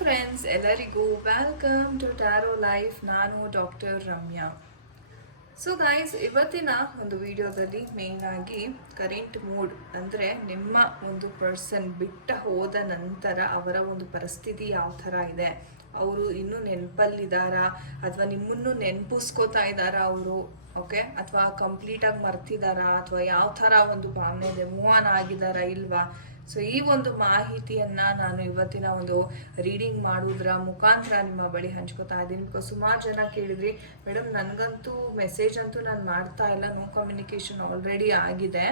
Friends, ಎಲ್ಲರಿಗೂ welcome to taro life. ನಾನು doctor Ramya. So guys, ಇವತ್ತಿನ ಒಂದು ವಿಡಿಯೋದಲ್ಲಿ ಮೇಯ್ನ್ ಆಗಿ ಕರೆಂಟ್ ಮೂಡ್ ಅಂದರೆ ನಿಮ್ಮ ಒಂದು ಪರ್ಸನ್ ಬಿಟ್ಟ ಹೋದ ನಂತರ ಅವರ ಒಂದು ಪರಿಸ್ಥಿತಿ ಯಾವ ಥರ ಇದೆ, ಅವರು ಇನ್ನೂ ನೆನಪಲ್ಲಿದ್ದಾರಾ ಅಥವಾ ನಿಮ್ಮನ್ನು ನೆನಪಿಸ್ಕೋತಾ ಇದ್ದಾರಾ ಅವರು, ಓಕೆ, ಅಥವಾ ಕಂಪ್ಲೀಟಾಗಿ ಮರ್ತಿದ್ದಾರಾ ಅಥವಾ ಯಾವ ಥರ ಒಂದು ಭಾವನೆ ಇದೆ, ಮೂವ್ ಆನ್ ಆಗಿದ್ದಾರಾ ಇಲ್ವಾ. ಸೊ ಈ ಒಂದು ಮಾಹಿತಿಯನ್ನು ನಾನು ಇವತ್ತಿನ ಒಂದು ರೀಡಿಂಗ್ ಮಾಡೋದ್ರ ಮುಖಾಂತರ ನಿಮ್ಮ ಬಳಿ ಹಂಚ್ಕೋತಾ ಇದ್ದೀನಿ. ಬಿಕಾಸ್ ಸುಮಾರು ಜನ ಕೇಳಿದ್ರಿ, ಮೇಡಮ್ ನನಗಂತೂ ಮೆಸೇಜ್ ಅಂತೂ ನಾನು ಮಾಡ್ತಾ ಇಲ್ಲ, ನೋ ಕಮ್ಯುನಿಕೇಷನ್ ಆಲ್ರೆಡಿ ಆಗಿದೆ,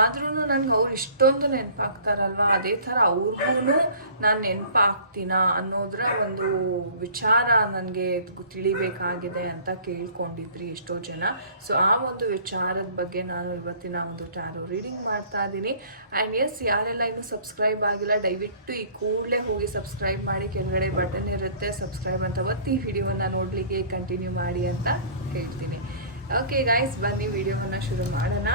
ಆದ್ರೂ ನನಗೆ ಅವ್ರು ಇಷ್ಟೊಂದು ನೆನಪಾಗ್ತಾರಲ್ವ, ಅದೇ ಥರ ಅವ್ರಿಗೂ ನಾನು ನೆನಪಾಗ್ತೀನ ಅನ್ನೋದ್ರ ಒಂದು ವಿಚಾರ ನನಗೆ ತಿಳಿಬೇಕಾಗಿದೆ ಅಂತ ಕೇಳ್ಕೊಂಡಿದ್ರಿ ಎಷ್ಟೋ ಜನ. ಸೊ ಆ ಒಂದು ವಿಚಾರದ ಬಗ್ಗೆ ನಾನು ಇವತ್ತಿನ ಒಂದು ಟ್ಯಾರೋ ರೀಡಿಂಗ್ ಮಾಡ್ತಾ ಇದ್ದೀನಿ. ಆ್ಯಂಡ್ ಎಸ್, ಯಾರೆಲ್ಲ ಇನ್ನು ಸಬ್ಸ್ಕ್ರೈಬ್ ಆಗಿಲ್ಲ ದಯವಿಟ್ಟು ಈ ಕೂಡಲೇ ಹೋಗಿ ಸಬ್ಸ್ಕ್ರೈಬ್ ಮಾಡಿ, ಕೆಳಗಡೆ ಬಟನ್ ಇರುತ್ತೆ ಸಬ್ಸ್ಕ್ರೈಬ್ ಅಂತ ಒತ್ತಿ ವಿಡಿಯೋವನ್ನು ನೋಡಲಿಕ್ಕೆ ಕಂಟಿನ್ಯೂ ಮಾಡಿ ಅಂತ ಹೇಳ್ತೀನಿ. ಓಕೆ ಗೈಸ್, ಬನ್ನಿ ವಿಡಿಯೋವನ್ನು ಶುರು ಮಾಡೋಣ.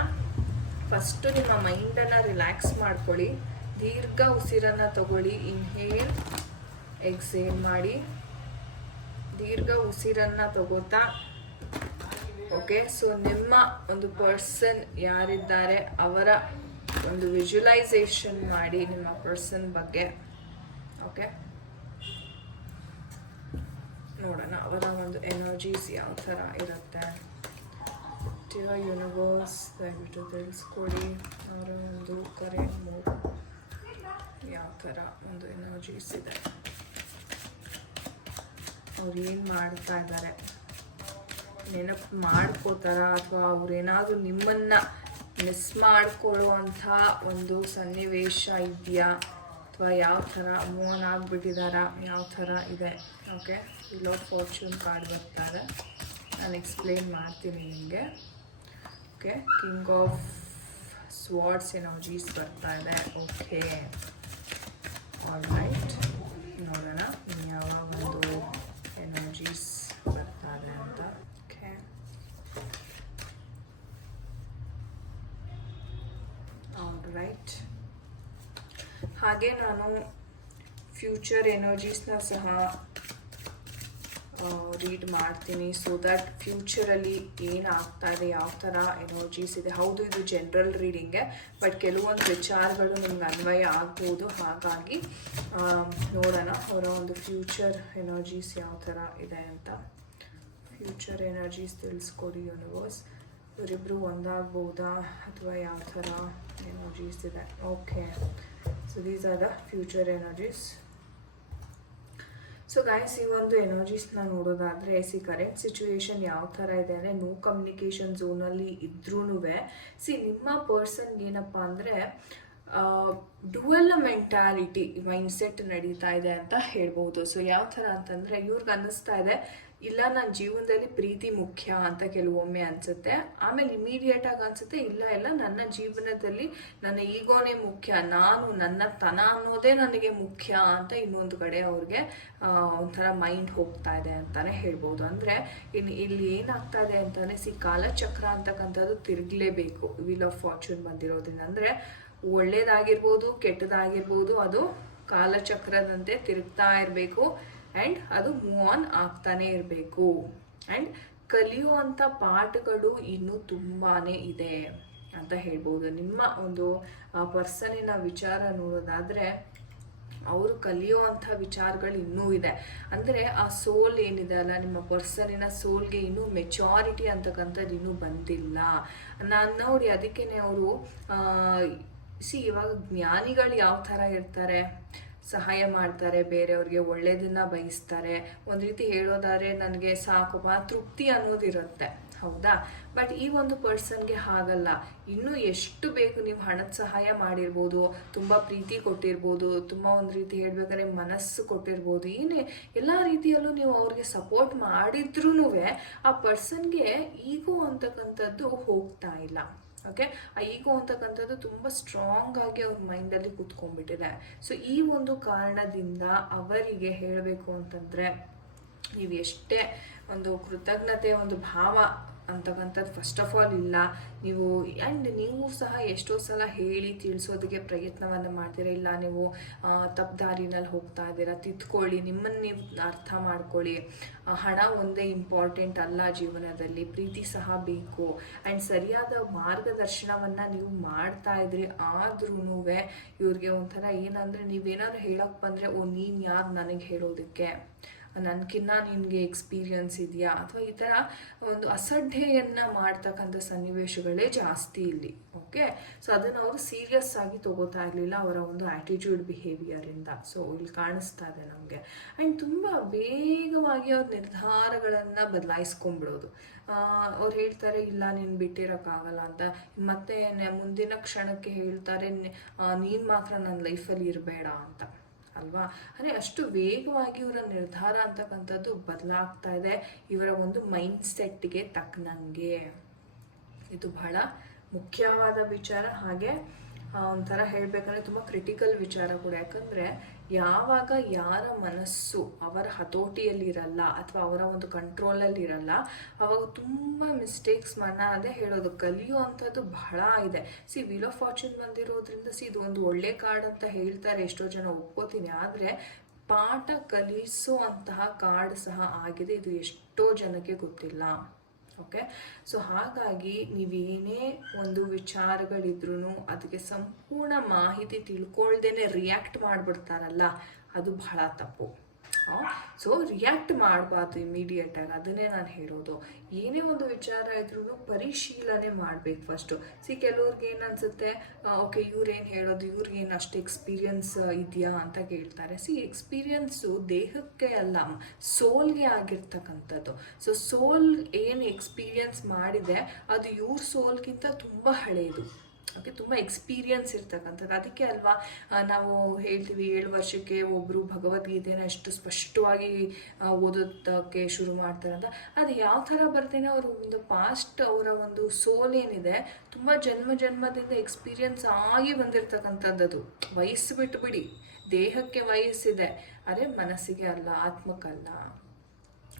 ಫಸ್ಟು ನಿಮ್ಮ ಮೈಂಡನ್ನು ರಿಲ್ಯಾಕ್ಸ್ ಮಾಡ್ಕೊಳ್ಳಿ, ದೀರ್ಘ ಉಸಿರನ್ನು ತಗೊಳ್ಳಿ, ಇನ್ಹೇಲ್ ಎಕ್ಸೇಲ್ ಮಾಡಿ, ದೀರ್ಘ ಉಸಿರನ್ನು ತಗೋತಾ. ಓಕೆ, ಸೊ ನಿಮ್ಮ ಒಂದು ಪರ್ಸನ್ ಯಾರಿದ್ದಾರೆ ಅವರ ಒಂದು ವಿಜುವಲೈಸೇಷನ್ ಮಾಡಿ ನಿಮ್ಮ ಪರ್ಸನ್ ಬಗ್ಗೆ. ಓಕೆ, ನೋಡೋಣ ಅವರ ಒಂದು ಎನರ್ಜೀಸ್ ಯಾವ ಥರ ಇರುತ್ತೆ. ಡಿಯರ್ ಯೂನಿವರ್ಸ್, ದಯವಿಟ್ಟು ತಿಳಿಸ್ಕೊಡಿ ಅವರ ಒಂದು ಕರೆಂಟ್ ಮೂಡ್ ಯಾವ ಥರ ಒಂದು ಎನರ್ಜೀಸ್ ಇದೆ, ಅವ್ರು ಏನು ಮಾಡ್ತಾ ಇದ್ದಾರೆ, ನೆನಪು ಮಾಡ್ಕೋತಾರ ಅಥವಾ ಅವ್ರೇನಾದರೂ ನಿಮ್ಮನ್ನು ಮಿಸ್ ಮಾಡ್ಕೊಳ್ಳುವಂಥ ಒಂದು ಸನ್ನಿವೇಶ ಇದೆಯಾ ಅಥವಾ ಯಾವ ಥರ ಮೂವ್ ಆನ್ ಆಗಿಬಿಟ್ಟಿದಾರಾ, ಯಾವ ಥರ ಇದೆ. Okay, will of fortune card ಬರ್ತಾರೆ, ನಾನು ಎಕ್ಸ್ಪ್ಲೇನ್ ಮಾಡ್ತೀನಿ ನಿಮಗೆ. ಓಕೆ, ಕಿಂಗ್ ಆಫ್ ಸ್ವಾರ್ಡ್ಸ್ ಎನರ್ಜೀಸ್ ಬರ್ತಾ ಇದೆ. ಓಕೆ, ಆಲ್ ರೈಟ್, ನೋಡೋಣ ಯಾವ ಒಂದು ಎನರ್ಜೀಸ್ ಬರ್ತಾ ಇದೆ ಅಂತ. ಓಕೆ, ರೈಟ್, ಹಾಗೆ ನಾನು ಫ್ಯೂಚರ್ ಎನರ್ಜೀಸ್ನ ಸಹ ರೀಡ್ ಮಾಡ್ತೀನಿ. ಸೊ ದಟ್ ಫ್ಯೂಚರಲ್ಲಿ ಏನಾಗ್ತಾ ಇದೆ, ಯಾವ ಥರ ಎನರ್ಜೀಸ್ ಇದೆ. ಹೌದು, ಇದು ಜನರಲ್ ರೀಡಿಂಗೆ, ಬಟ್ ಕೆಲವೊಂದು ವಿಚಾರಗಳು ನಿಮ್ಗೆ ಅನ್ವಯ ಆಗ್ಬೋದು. ಹಾಗಾಗಿ ನೋಡೋಣ ಅವರ ಒಂದು ಫ್ಯೂಚರ್ ಎನರ್ಜೀಸ್ ಯಾವ ಥರ ಇದೆ ಅಂತ. ಫ್ಯೂಚರ್ ಎನರ್ಜೀಸ್ ತಿಳಿಸ್ಕೊಡಿ ಯೂನಿವರ್ಸ್. ಇವರಿಬ್ಬರು ಒಂದಾಗ್ಬೋದಾ ಅಥವಾ ಯಾವ ಥರ ಎನರ್ಜೀಸ್ ಇದೆ. Okay, so these are the future energies. So guys, ಈ ಒಂದು ಎನರ್ಜೀಸ್ನ ನೋಡೋದಾದರೆ, ಕರೆಂಟ್ ಸಿಚುವೇಶನ್ ಯಾವ ಥರ ಇದೆ ಅಂದರೆ, ನೋ ಕಮ್ಯುನಿಕೇಷನ್ ಝೋನಲ್ಲಿ ಇದ್ರೂ ನಿಮ್ಮ ಪರ್ಸನ್ಗೆ ಏನಪ್ಪ ಅಂದರೆ ಡುವಲ್ ಮೆಂಟಾಲಿಟಿ ಮೈಂಡ್ಸೆಟ್ ನಡೀತಾ ಇದೆ ಅಂತ ಹೇಳ್ಬೋದು. ಸೊ ಯಾವ ಥರ ಅಂತಂದರೆ, ಇವ್ರಿಗೆ ಅನ್ನಿಸ್ತಾ ಇದೆ ಇಲ್ಲ ನನ್ನ ಜೀವನದಲ್ಲಿ ಪ್ರೀತಿ ಮುಖ್ಯ ಅಂತ ಕೆಲವೊಮ್ಮೆ ಅನಿಸುತ್ತೆ, ಆಮೇಲೆ ಇಮಿಡಿಯೇಟಾಗಿ ಅನಿಸುತ್ತೆ ಇಲ್ಲ ನನ್ನ ಜೀವನದಲ್ಲಿ ನನ್ನ ಈಗೋನೇ ಮುಖ್ಯ, ನನ್ನ ತನ ಅನ್ನೋದೇ ನನಗೆ ಮುಖ್ಯ ಅಂತ ಇನ್ನೊಂದು ಕಡೆ ಅವ್ರಿಗೆ ಒಂಥರ ಮೈಂಡ್ ಹೋಗ್ತಾ ಇದೆ ಅಂತಲೇ ಹೇಳ್ಬೋದು. ಅಂದರೆ ಇಲ್ಲಿ ಏನಾಗ್ತಾ ಇದೆ ಅಂತಂದರೆ, ಕಾಲಚಕ್ರ ಅಂತಕ್ಕಂಥದ್ದು ತಿರುಗಲೇಬೇಕು ವೀಲ್ ಆಫ್ ಫಾರ್ಚೂನ್ ಬಂದಿರೋದ್ರಿಂದ. ಅಂದರೆ ಒಳ್ಳೇದಾಗಿರ್ಬೋದು ಕೆಟ್ಟದಾಗಿರ್ಬೋದು, ಅದು ಕಾಲಚಕ್ರದಂತೆ ತಿರುಗ್ತಾ ಇರಬೇಕು ಆ್ಯಂಡ್ ಅದು ಮೂವ್ ಆನ್ ಆಗ್ತಾನೆ ಇರಬೇಕು. ಆ್ಯಂಡ್ ಕಲಿಯುವಂಥ ಪಾಠಗಳು ಇನ್ನೂ ತುಂಬಾ ಇದೆ ಅಂತ ಹೇಳ್ಬೋದು. ನಿಮ್ಮ ಒಂದು ಪರ್ಸನಿನ ವಿಚಾರ ನೋಡೋದಾದರೆ, ಅವರು ಕಲಿಯುವಂಥ ವಿಚಾರಗಳು ಇನ್ನೂ ಇದೆ. ಅಂದರೆ ಆ ಸೋಲ್ ಏನಿದೆ ಅಲ್ಲ, ನಿಮ್ಮ ಪರ್ಸನಿನ ಸೋಲ್ಗೆ ಇನ್ನೂ ಮೆಚುರಿಟಿ ಅಂತಕ್ಕಂಥದ್ದು ಇನ್ನೂ ಬಂದಿಲ್ಲ. ನಾನು ನೋಡಿ ಅದಕ್ಕೇ ಅವರು ಇವಾಗ ಜ್ಞಾನಿಗಳು ಯಾವ ಥರ ಇರ್ತಾರೆ, ಸಹಾಯ ಮಾಡ್ತಾರೆ, ಬೇರೆಯವ್ರಿಗೆ ಒಳ್ಳೆಯದನ್ನು ಬಯಸ್ತಾರೆ. ಒಂದು ರೀತಿ ಹೇಳೋದಾದ್ರೆ ನನಗೆ ಸಾಕಪ್ಪ ತೃಪ್ತಿ ಅನ್ನೋದಿರುತ್ತೆ, ಹೌದಾ. ಬಟ್ ಈ ಒಂದು ಪರ್ಸನ್ಗೆ ಹಾಗಲ್ಲ, ಇನ್ನೂ ಎಷ್ಟು ಬೇಕು ನೀವು ಹಣದ ಸಹಾಯ ಮಾಡಿರ್ಬೋದು, ತುಂಬ ಪ್ರೀತಿ ಕೊಟ್ಟಿರ್ಬೋದು, ತುಂಬ ಒಂದು ರೀತಿ ಹೇಳ್ಬೇಕಾದ್ರೆ ಮನಸ್ಸು ಕೊಟ್ಟಿರ್ಬೋದು, ಎಲ್ಲ ರೀತಿಯಲ್ಲೂ ನೀವು ಅವ್ರಿಗೆ ಸಪೋರ್ಟ್ ಮಾಡಿದ್ರೂ ಆ ಪರ್ಸನ್ಗೆ ಈಗೋ ಅಂತಕ್ಕಂಥದ್ದು ಹೋಗ್ತಾ ಇಲ್ಲ. ಓಕೆ, ಆ ಈಗೋ ಅಂತಕ್ಕಂಥದ್ದು ತುಂಬ ಸ್ಟ್ರಾಂಗ್ ಆಗಿ ಅವ್ರ ಮೈಂಡಲ್ಲಿ ಕೂತ್ಕೊಂಡ್ಬಿಟ್ಟಿದೆ. ಸೊ ಈ ಒಂದು ಕಾರಣದಿಂದ ಅವರಿಗೆ ಹೇಳಬೇಕು ಅಂತಂದರೆ, ನೀವು ಎಷ್ಟೇ ಒಂದು ಕೃತಜ್ಞತೆ ಒಂದು ಭಾವ ಅಂತಕ್ಕಂಥದ್ದು ಫಸ್ಟ್ ಆಫ್ ಆಲ್ ಇಲ್ಲ. ನೀವು ಸಹ ಎಷ್ಟೋ ಸಲ ಹೇಳಿ ತಿಳಿಸೋದಕ್ಕೆ ಪ್ರಯತ್ನವನ್ನು ಮಾಡ್ತೀರಾ, ಇಲ್ಲ ನೀವು ತಪ್ಪು ದಾರಿನಲ್ಲಿ ಹೋಗ್ತಾ ಇದ್ದೀರಾ, ತಿದ್ಕೊಳ್ಳಿ, ನಿಮ್ಮನ್ನು ನೀವು ಅರ್ಥ ಮಾಡ್ಕೊಳ್ಳಿ, ಹಣ ಒಂದೇ ಇಂಪಾರ್ಟೆಂಟ್ ಅಲ್ಲ ಜೀವನದಲ್ಲಿ, ಪ್ರೀತಿ ಸಹ ಬೇಕು, ಆ್ಯಂಡ್ ಸರಿಯಾದ ಮಾರ್ಗದರ್ಶನವನ್ನು ನೀವು ಮಾಡ್ತಾ ಇದ್ರಿ. ಆದ್ರೂ ಇವ್ರಿಗೆ ಒಂಥರ ಏನಂದರೆ, ನೀವೇನಾದ್ರು ಹೇಳೋಕ್ಕೆ ಬಂದರೆ, ನೀನು ಯಾರು ನನಗೆ ಹೇಳೋದಕ್ಕೆ, ನನಗಿನ್ನ ನಿನಗೆ ಎಕ್ಸ್ಪೀರಿಯನ್ಸ್ ಇದೆಯಾ, ಅಥವಾ ಈ ಥರ ಒಂದು ಅಸಡ್ಡೆಯನ್ನು ಮಾಡ್ತಕ್ಕಂಥ ಸನ್ನಿವೇಶಗಳೇ ಜಾಸ್ತಿ ಇಲ್ಲಿ. ಓಕೆ, ಸೊ ಅದನ್ನು ಅವರು ಸೀರಿಯಸ್ ಆಗಿ ತಗೋತಾ ಇರಲಿಲ್ಲ ಅವರ ಒಂದು ಆ್ಯಟಿಟ್ಯೂಡ್ ಬಿಹೇವಿಯರಿಂದ. ಸೊ ಇಲ್ಲಿ ಕಾಣಿಸ್ತಾ ಇದೆ ನಮಗೆ. ಆ್ಯಂಡ್ ತುಂಬ ವೇಗವಾಗಿ ಅವ್ರ ನಿರ್ಧಾರಗಳನ್ನು ಬದಲಾಯಿಸ್ಕೊಂಡ್ಬಿಡೋದು. ಅವ್ರು ಹೇಳ್ತಾರೆ, ಇಲ್ಲ ನೀನು ಬಿಟ್ಟಿರೋಕ್ಕಾಗಲ್ಲ ಅಂತ, ಮತ್ತೆ ಮುಂದಿನ ಕ್ಷಣಕ್ಕೆ ಹೇಳ್ತಾರೆ, ನೀನು ಮಾತ್ರ ನನ್ನ ಲೈಫಲ್ಲಿ ಇರಬೇಡ ಅಂತ ಅಲ್ವಾ. ಅಂದರೆ ಅಷ್ಟು ವೇಗವಾಗಿ ಇವರ ನಿರ್ಧಾರ ಅಂತಕ್ಕಂಥದ್ದು ಬದಲಾಗ್ತಾ ಇದೆ ಇವರ ಒಂದು ಮೈಂಡ್ ಸೆಟ್ಗೆ ತಕ್ಕನಂಗೆ. ಇದು ಬಹಳ ಮುಖ್ಯವಾದ ವಿಚಾರ. ಹಾಗೆ ಒಂಥರ ಹೇಳಬೇಕಂದ್ರೆ ತುಂಬ ಕ್ರಿಟಿಕಲ್ ವಿಚಾರ ಕೂಡ. ಯಾಕಂದರೆ ಯಾವಾಗ ಯಾರ ಮನಸ್ಸು ಅವರ ಹತೋಟಿಯಲ್ಲಿರಲ್ಲ ಅಥವಾ ಅವರ ಒಂದು ಕಂಟ್ರೋಲಲ್ಲಿ ಇರಲ್ಲ, ಅವಾಗ ತುಂಬ ಮಿಸ್ಟೇಕ್ಸ್ ಅದೇ ಹೇಳೋದು, ಕಲಿಯುವಂಥದ್ದು ಬಹಳ ಇದೆ. ವೀಲ್ ಆಫ್ ಫಾರ್ಚೂನ್ ಬಂದಿರೋದ್ರಿಂದ ಇದು ಒಂದು ಒಳ್ಳೆ ಕಾರ್ಡ್ ಅಂತ ಹೇಳ್ತಾರೆ ಎಷ್ಟೋ ಜನ, ಒಪ್ಕೋತೀನಿ. ಆದರೆ ಪಾಠ ಕಲಿಸುವಂತಹ ಕಾರ್ಡ್ ಸಹ ಆಗಿದೆ, ಇದು ಎಷ್ಟೋ ಜನಕ್ಕೆ ಗೊತ್ತಿಲ್ಲ. ಓಕೆ, ಸೊ ಹಾಗಾಗಿ ನೀವೇನೇ ಒಂದು ವಿಚಾರಗಳಿದ್ರೂ ಅದಕ್ಕೆ ಸಂಪೂರ್ಣ ಮಾಹಿತಿ ತಿಳ್ಕೊಳ್ದೇನೆ ರಿಯಾಕ್ಟ್ ಮಾಡಿಬಿಡ್ತಾರಲ್ಲ, ಅದು ಬಹಳ ತಪ್ಪು. ಸೊ ರಿಯಾಕ್ಟ್ ಮಾಡಬಾರ್ದು ಇಮಿಡಿಯೇಟಾಗಿ, ಅದನ್ನೇ ನಾನು ಹೇಳೋದು. ಏನೇ ಒಂದು ವಿಚಾರ ಇದ್ರೂ ಪರಿಶೀಲನೆ ಮಾಡಬೇಕು ಫಸ್ಟು. ಕೆಲವ್ರಿಗೆ ಏನು ಅನಿಸುತ್ತೆ, ಓಕೆ ಇವ್ರೇನು ಹೇಳೋದು, ಇವ್ರಿಗೇನು ಅಷ್ಟು ಎಕ್ಸ್ಪೀರಿಯನ್ಸ್ ಇದೆಯಾ ಅಂತ ಕೇಳ್ತಾರೆ. ಎಕ್ಸ್ಪೀರಿಯನ್ಸು ದೇಹಕ್ಕೆ ಅಲ್ಲ, ಸೋಲ್ಗೆ ಆಗಿರ್ತಕ್ಕಂಥದ್ದು. ಸೊ ಸೋಲ್ ಏನು ಎಕ್ಸ್ಪೀರಿಯನ್ಸ್ ಮಾಡಿದೆ ಅದು ಇವ್ರ ಸೋಲ್ಗಿಂತ ತುಂಬ ಹಳೆಯದು. ಓಕೆ, ತುಂಬ ಎಕ್ಸ್ಪೀರಿಯನ್ಸ್ ಇರ್ತಕ್ಕಂಥದ್ದು. ಅದಕ್ಕೆ ಅಲ್ವಾ ನಾವು ಹೇಳ್ತೀವಿ 7 ವರ್ಷಕ್ಕೆ ಒಬ್ಬರು ಭಗವದ್ಗೀತೆನ ಎಷ್ಟು ಸ್ಪಷ್ಟವಾಗಿ ಓದೋದಕ್ಕೆ ಶುರು ಮಾಡ್ತಾರೆ ಅಂತ. ಅದು ಯಾವ ಥರ ಬರ್ತೇನೆ, ಅವರು ಒಂದು ಪಾಸ್ಟ್ ಅವರ ಒಂದು ಸೋಲ್ ಏನಿದೆ ತುಂಬ ಜನ್ಮದಿಂದ ಎಕ್ಸ್ಪೀರಿಯನ್ಸ್ ಆಗಿ ಬಂದಿರತಕ್ಕಂಥದ್ದು. ವಯಸ್ಸು ಬಿಟ್ಟುಬಿಡಿ, ದೇಹಕ್ಕೆ ವಯಸ್ಸಿದೆ, ಅರೆ ಮನಸ್ಸಿಗೆ ಅಲ್ಲ, ಆತ್ಮಕ್ಕಲ್ಲ.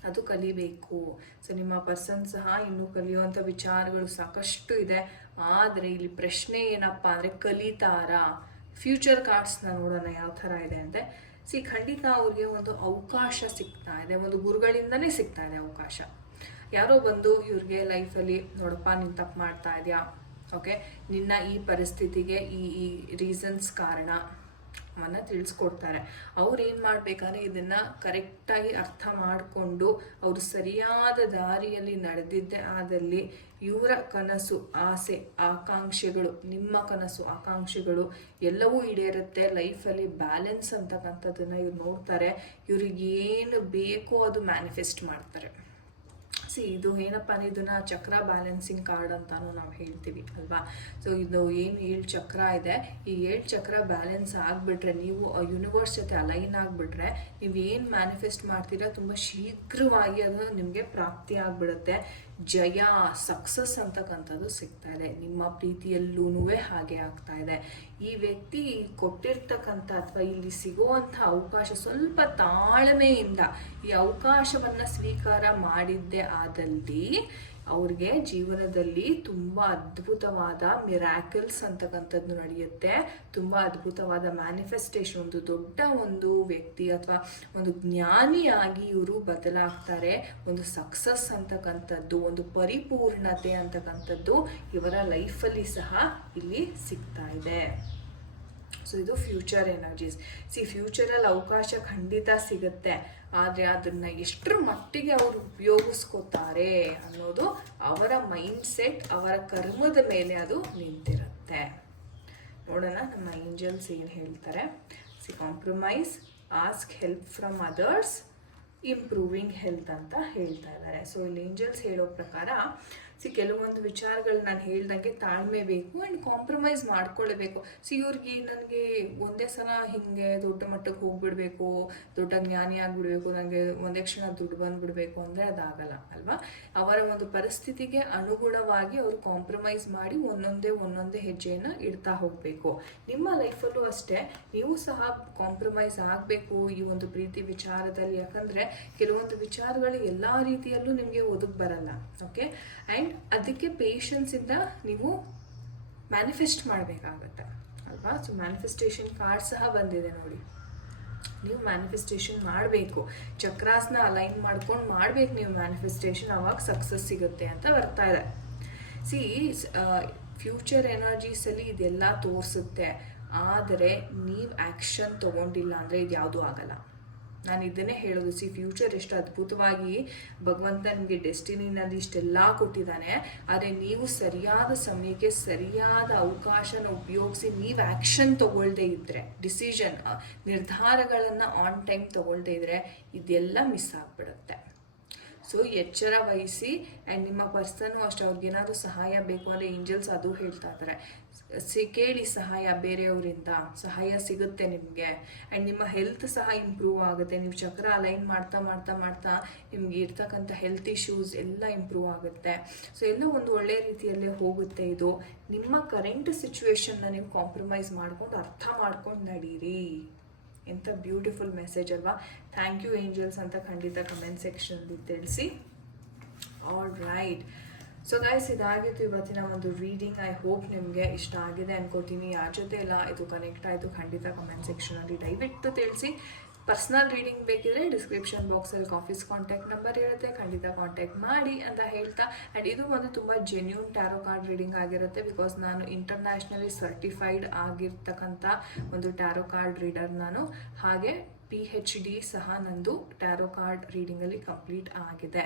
ಅದು ಕಲಿಬೇಕು. ಸೊ ನಿಮ್ಮ ಪರ್ಸನ್ ಸಹ ಇನ್ನೂ ಕಲಿಯುವಂಥ ವಿಚಾರಗಳು ಸಾಕಷ್ಟು ಇದೆ. ಆದರೆ ಇಲ್ಲಿ ಪ್ರಶ್ನೆ ಏನಪ್ಪ ಅಂದರೆ, ಕಲಿತಾರಾ? ಫ್ಯೂಚರ್ ಕಾರ್ಡ್ಸ್ನ ನೋಡೋಣ ಯಾವ ಥರ ಇದೆ ಅಂತೆ. ಖಂಡಿತ ಅವ್ರಿಗೆ ಒಂದು ಅವಕಾಶ ಸಿಗ್ತಾ ಇದೆ, ಒಂದು ಗುರುಗಳಿಂದನೇ ಸಿಗ್ತಾ ಇದೆ ಅವಕಾಶ. ಯಾರೋ ಬಂದು ಇವ್ರಿಗೆ ಲೈಫಲ್ಲಿ, ನೋಡಪ್ಪ ನೀನು ತಪ್ಪು ಮಾಡ್ತಾ ಇದೆಯಾ, ಓಕೆ ನಿನ್ನ ಈ ಪರಿಸ್ಥಿತಿಗೆ ಈ ರೀಸನ್ಸ್ ಕಾರಣ ಮನ ತಿಳಿಸ್ಕೊಡ್ತಾರೆ. ಅವ್ರು ಏನು ಮಾಡಬೇಕಂದ್ರೆ ಇದನ್ನು ಕರೆಕ್ಟಾಗಿ ಅರ್ಥ ಮಾಡಿಕೊಂಡು ಅವರು ಸರಿಯಾದ ದಾರಿಯಲ್ಲಿ ನಡೆದಿದ್ದೇ ಆದಲ್ಲಿ ಇವರ ಕನಸು, ಆಸೆ, ಆಕಾಂಕ್ಷೆಗಳು, ನಿಮ್ಮ ಕನಸು ಆಕಾಂಕ್ಷೆಗಳು ಎಲ್ಲವೂ ಈಡೇರುತ್ತೆ. ಲೈಫಲ್ಲಿ ಬ್ಯಾಲೆನ್ಸ್ ಅಂತಕ್ಕಂಥದ್ದನ್ನು ಇವ್ರು ನೋಡ್ತಾರೆ. ಇವ್ರಿಗೆ ಏನು ಬೇಕೋ ಅದು ಮ್ಯಾನಿಫೆಸ್ಟ್ ಮಾಡ್ತಾರೆ. ಇದು ಏನಪ್ಪ ಅಂದರೆ, ಇದನ್ನು ಚಕ್ರ ಬ್ಯಾಲೆನ್ಸಿಂಗ್ ಕಾರ್ಡ್ ಅಂತಾನು ನಾವು ಹೇಳ್ತೀವಿ ಅಲ್ವಾ. ಸೊ ಇದು ಏನು 7 ಚಕ್ರ ಇದೆ, ಈ 7 ಚಕ್ರ ಬ್ಯಾಲೆನ್ಸ್ ಆಗಿಬಿಟ್ರೆ, ನೀವು ಯೂನಿವರ್ಸ್ ಜೊತೆ ಅಲೈನ್ ಆಗಿಬಿಟ್ರೆ, ನೀವು ಏನು ಮ್ಯಾನಿಫೆಸ್ಟ್ ಮಾಡ್ತೀರಾ ತುಂಬ ಶೀಘ್ರವಾಗಿ ಅದು ನಿಮಗೆ ಪ್ರಾಪ್ತಿ ಆಗಿಬಿಡುತ್ತೆ. ಜಯ, ಸಕ್ಸಸ್ ಅಂತಕ್ಕಂಥದ್ದು ಸಿಗ್ತಾ ಇದೆ. ನಿಮ್ಮ ಪ್ರೀತಿಯಲ್ಲೂ ಹಾಗೆ ಆಗ್ತಾ ಇದೆ. ಈ ವ್ಯಕ್ತಿ ಕೊಟ್ಟಿರ್ತಕ್ಕಂಥ ಅಥವಾ ಇಲ್ಲಿ ಸಿಗುವಂಥ ಅವಕಾಶ, ಸ್ವಲ್ಪ ತಾಳ್ಮೆಯಿಂದ ಈ ಅವಕಾಶವನ್ನು ಸ್ವೀಕಾರ ಮಾಡಿದ್ದೇ ಆದಲ್ಲಿ ಅವ್ರಿಗೆ ಜೀವನದಲ್ಲಿ ತುಂಬ ಅದ್ಭುತವಾದ ಮಿರಾಕಲ್ಸ್ ಅಂತಕ್ಕಂಥದ್ದು ನಡೆಯುತ್ತೆ. ತುಂಬ ಅದ್ಭುತವಾದ ಮ್ಯಾನಿಫೆಸ್ಟೇಷನ್, ಒಂದು ದೊಡ್ಡ ಒಂದು ವ್ಯಕ್ತಿ ಅಥವಾ ಒಂದು ಜ್ಞಾನಿಯಾಗಿ ಇವರು ಬದಲಾಗ್ತಾರೆ. ಒಂದು ಸಕ್ಸಸ್ ಅಂತಕ್ಕಂಥದ್ದು, ಒಂದು ಪರಿಪೂರ್ಣತೆ ಅಂತಕ್ಕಂಥದ್ದು ಇವರ ಲೈಫಲ್ಲಿ ಸಹ ಇಲ್ಲಿ ಸಿಗ್ತಾ ಇದೆ. ಸೊ ಇದು ಫ್ಯೂಚರ್ ಎನರ್ಜೀಸ್. ಫ್ಯೂಚರಲ್ಲಿ ಅವಕಾಶ ಖಂಡಿತ ಸಿಗುತ್ತೆ, ಆದರೆ ಅದನ್ನು ಎಷ್ಟರ ಮಟ್ಟಿಗೆ ಅವರು ಉಪಯೋಗಿಸ್ಕೋತಾರೆ ಅನ್ನೋದು ಅವರ ಮೈಂಡ್ಸೆಟ್, ಅವರ ಕರ್ಮದ ಮೇಲೆ ಅದು ನಿಂತಿರುತ್ತೆ. ನೋಡೋಣ ನಮ್ಮ ಏಂಜಲ್ಸ್ ಏನು ಹೇಳ್ತಾರೆ. Compromise, ask help from others, improving health ಅಂತ ಹೇಳ್ತಾ ಇದ್ದಾರೆ. ಸೊ ಇಲ್ಲಿ ಏಂಜಲ್ಸ್ ಹೇಳೋ ಪ್ರಕಾರ ಕೆಲವೊಂದು ವಿಚಾರಗಳು ನಾನು ಹೇಳ್ದಂಗೆ ತಾಳ್ಮೆ ಬೇಕು ಆ್ಯಂಡ್ ಕಾಂಪ್ರಮೈಸ್ ಮಾಡ್ಕೊಳ್ಳೇಬೇಕು. ಇವ್ರಿಗೆ ನನಗೆ ಒಂದೇ ಸಲ ಹಿಂಗೆ ದೊಡ್ಡ ಮಟ್ಟಕ್ಕೆ ಹೋಗ್ಬಿಡ್ಬೇಕು, ದೊಡ್ಡ ಜ್ಞಾನಿ ಆಗಿಬಿಡ್ಬೇಕು, ನನಗೆ ಒಂದೇ ಕ್ಷಣ ದುಡ್ಡು ಬಂದುಬಿಡ್ಬೇಕು ಅಂದರೆ ಅದಾಗಲ್ಲ ಅಲ್ವಾ. ಅವರ ಒಂದು ಪರಿಸ್ಥಿತಿಗೆ ಅನುಗುಣವಾಗಿ ಅವರು ಕಾಂಪ್ರಮೈಸ್ ಮಾಡಿ ಒಂದೊಂದೇ ಹೆಜ್ಜೆಯನ್ನು ಇಡ್ತಾ ಹೋಗಬೇಕು. ನಿಮ್ಮ ಲೈಫಲ್ಲೂ ಅಷ್ಟೇ ನೀವು ಸಹ ಕಾಂಪ್ರಮೈಸ್ ಆಗಬೇಕು ಈ ಒಂದು ಪ್ರೀತಿ ವಿಚಾರದಲ್ಲಿ. ಯಾಕಂದರೆ ಕೆಲವೊಂದು ವಿಚಾರಗಳು ಎಲ್ಲ ರೀತಿಯಲ್ಲೂ ನಿಮಗೆ ಒದಗಿ ಬರಲ್ಲ. ಓಕೆ, ಆ್ಯಂಡ್ ಅದಕ್ಕೆ ಪೇಷನ್ಸಿಂದ ನೀವು ಮ್ಯಾನಿಫೆಸ್ಟ್ ಮಾಡಬೇಕಾಗತ್ತೆ ಅಲ್ವಾ. ಮ್ಯಾನಿಫೆಸ್ಟೇಷನ್ ಕಾರ್ಡ್ ಸಹ ಬಂದಿದೆ ನೋಡಿ. ನೀವು ಮ್ಯಾನಿಫೆಸ್ಟೇಷನ್ ಮಾಡಬೇಕು, ಚಕ್ರಾಸ್ನ ಅಲೈನ್ ಮಾಡ್ಕೊಂಡು ಮಾಡಬೇಕು ನೀವು ಮ್ಯಾನಿಫೆಸ್ಟೇಷನ್, ಅವಾಗ ಸಕ್ಸಸ್ ಸಿಗುತ್ತೆ ಅಂತ ಬರ್ತಾ ಇದೆ. ಫ್ಯೂಚರ್ ಎನರ್ಜೀಸಲ್ಲಿ ಇದೆಲ್ಲ ತೋರಿಸುತ್ತೆ, ಆದರೆ ನೀವು ಆ್ಯಕ್ಷನ್ ತೊಗೊಂಡಿಲ್ಲ ಅಂದರೆ ಇದು ಯಾವುದೂ ಆಗಲ್ಲ. ನಾನು ಇದನ್ನೇ ಹೇಳೋದು. ಫ್ಯೂಚರ್ ಎಷ್ಟು ಅದ್ಭುತವಾಗಿ ಭಗವಂತ ನಿಮಗೆ ಡೆಸ್ಟಿನಿನಲ್ಲಿ ಇಷ್ಟೆಲ್ಲ ಕೊಟ್ಟಿದ್ದಾನೆ, ಆದರೆ ನೀವು ಸರಿಯಾದ ಸಮಯಕ್ಕೆ ಸರಿಯಾದ ಅವಕಾಶನ ಉಪಯೋಗಿಸಿ ನೀವು ಆ್ಯಕ್ಷನ್ ತೊಗೊಳ್ದೇ ಇದ್ದರೆ, ನಿರ್ಧಾರಗಳನ್ನು ಆನ್ ಟೈಮ್ ತೊಗೊಳ್ದೇ ಇದ್ದರೆ ಇದೆಲ್ಲ ಮಿಸ್ ಆಗಿಬಿಡುತ್ತೆ. ಎಚ್ಚರ ವಹಿಸಿ. ಆ್ಯಂಡ್ ನಿಮ್ಮ ಪರ್ಸನ್ನು ಅಷ್ಟೇ, ಅವ್ರಿಗೇನಾದರೂ ಸಹಾಯ ಬೇಕು ಅಂದರೆ ಏಂಜಲ್ಸ್ ಅದು ಹೇಳ್ತಾ ಇದ್ದಾರೆ, ಕೇಳಿ ಸಹಾಯ, ಬೇರೆಯವರಿಂದ ಸಹಾಯ ಸಿಗುತ್ತೆ ನಿಮಗೆ. ಆ್ಯಂಡ್ ನಿಮ್ಮ ಹೆಲ್ತ್ ಸಹ ಇಂಪ್ರೂವ್ ಆಗುತ್ತೆ. ನೀವು ಚಕ್ರ ಅಲೈನ್ ಮಾಡ್ತಾ ಮಾಡ್ತಾ ಮಾಡ್ತಾ ನಿಮ್ಗೆ ಇರ್ತಕ್ಕಂಥ ಹೆಲ್ತ್ ಇಶ್ಯೂಸ್ ಎಲ್ಲ ಇಂಪ್ರೂವ್ ಆಗುತ್ತೆ. ಎಲ್ಲ ಒಂದು ಒಳ್ಳೆಯ ರೀತಿಯಲ್ಲೇ ಹೋಗುತ್ತೆ. ಇದು ನಿಮ್ಮ ಕರೆಂಟ್ ಸಿಚುವೇಶನ್ನ ನೀವು ಕಾಂಪ್ರಮೈಸ್ ಮಾಡ್ಕೊಂಡು ಅರ್ಥ ಮಾಡ್ಕೊಂಡು ನಡೀರಿ. ಎಂಥ ಬ್ಯೂಟಿಫುಲ್ ಮೆಸೇಜ್ ಅಲ್ವಾ. ಥ್ಯಾಂಕ್ ಯು ಏಂಜಲ್ಸ್ ಅಂತ ಖಂಡಿತ ಕಮೆಂಟ್ ಸೆಕ್ಷನಲ್ಲಿ ತಿಳಿಸಿ. ಆಲ್ ರೈಟ್, ಗೈಸ್, ಇದಾಗಿತ್ತು ಇವತ್ತಿನ ಒಂದು ರೀಡಿಂಗ್. ಐ ಹೋಪ್ ನಿಮಗೆ ಇಷ್ಟ ಆಗಿದೆ ಅನ್ಕೋತೀನಿ. ಯಾರ ಜೊತೆ ಎಲ್ಲ ಇದು ಕನೆಕ್ಟ್ ಆಯಿತು ಖಂಡಿತ ಕಮೆಂಟ್ ಸೆಕ್ಷನಲ್ಲಿ ದಯವಿಟ್ಟು ತಿಳಿಸಿ. ಪರ್ಸ್ನಲ್ ರೀಡಿಂಗ್ ಬೇಕಿದ್ರೆ ಡಿಸ್ಕ್ರಿಪ್ಷನ್ ಬಾಕ್ಸಲ್ಲಿ ಆಫೀಸ್ ಕಾಂಟ್ಯಾಕ್ಟ್ ನಂಬರ್ ಇರುತ್ತೆ, ಖಂಡಿತ ಕಾಂಟ್ಯಾಕ್ಟ್ ಮಾಡಿ ಅಂತ ಹೇಳ್ತಾ. ಆ್ಯಂಡ್ ಇದು ಒಂದು ತುಂಬ ಜೆನ್ಯೂನ್ ಟ್ಯಾರೋ ಕಾರ್ಡ್ ರೀಡಿಂಗ್ ಆಗಿರುತ್ತೆ, ಬಿಕಾಸ್ ನಾನು ಇಂಟರ್ನ್ಯಾಷನಲಿ ಸರ್ಟಿಫೈಡ್ ಆಗಿರ್ತಕ್ಕಂಥ ಒಂದು ಟ್ಯಾರೋ ಕಾರ್ಡ್ ರೀಡರ್ ನಾನು. ಹಾಗೆ PhD ಸಹ ನಂದು ಟ್ಯಾರೋ ಕಾರ್ಡ್ ರೀಡಿಂಗಲ್ಲಿ ಕಂಪ್ಲೀಟ್ ಆಗಿದೆ.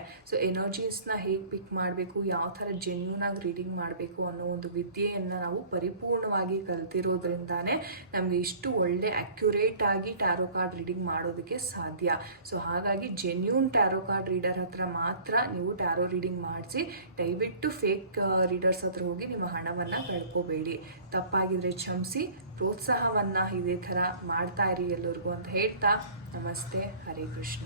ಎನರ್ಜೀಸ್ನ ಹೇಗೆ ಪಿಕ್ ಮಾಡಬೇಕು, ಯಾವ ಥರ ಜೆನ್ಯೂನ್ ಆಗಿ ರೀಡಿಂಗ್ ಮಾಡಬೇಕು ಅನ್ನೋ ಒಂದು ವಿದ್ಯೆಯನ್ನು ನಾವು ಪರಿಪೂರ್ಣವಾಗಿ ಕಲ್ತಿರೋದ್ರಿಂದಾನೇ ನಮಗೆ ಇಷ್ಟು ಒಳ್ಳೆ ಅಕ್ಯುರೇಟ್ ಆಗಿ ಟ್ಯಾರೋ ಕಾರ್ಡ್ ರೀಡಿಂಗ್ ಮಾಡೋದಕ್ಕೆ ಸಾಧ್ಯ. ಹಾಗಾಗಿ ಜೆನ್ಯೂನ್ ಟ್ಯಾರೋ ಕಾರ್ಡ್ ರೀಡರ್ ಹತ್ರ ಮಾತ್ರ ನೀವು ಟ್ಯಾರೋ ರೀಡಿಂಗ್ ಮಾಡಿಸಿ. ದಯವಿಟ್ಟು ಫೇಕ್ ರೀಡರ್ಸ್ ಹತ್ರ ಹೋಗಿ ನಿಮ್ಮ ಹಣವನ್ನು ಕಳ್ಕೋಬೇಡಿ. ತಪ್ಪಾಗಿದ್ರೆ ಕ್ಷಮಿಸಿ, ಪ್ರೋತ್ಸಾಹವನ್ನು ಇದೇ ಥರ ಮಾಡ್ತಾ ಇರಿ ಎಲ್ಲರಿಗೂ ಅಂತ ಹೇಳ್ತಾ ನಮಸ್ತೆ, ಹರೇ ಕೃಷ್ಣ.